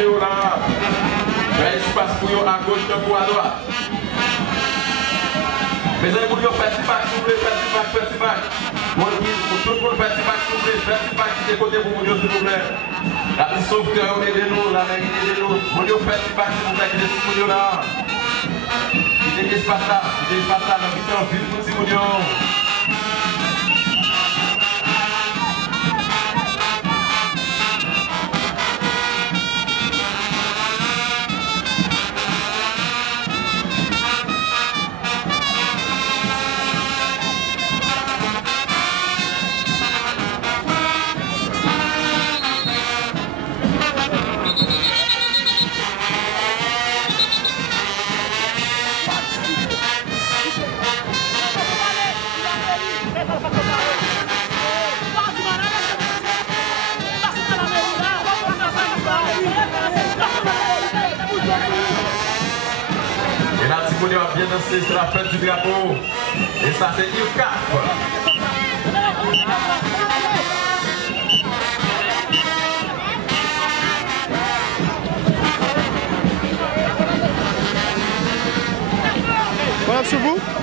vidéo là. Il espace pour eux à gauche, ou à droite. Mes amis, vous faites petit bac, s'il vous plaît, petit bac. Tout le monde fait petit bac, s'il vous plaît, petit bac qui est côté pour vous, s'il vous plaît. La petite sauveteur, aidez-nous, la mec, aidez-nous. Vous faites petit bac, s'il vous plaît, qui est sous là. Il est espace là, la putain, vite pour Simounion. On va bien danser, c'est la fête du drapeau. Et ça, c'est UCAF. Voilà, sur vous.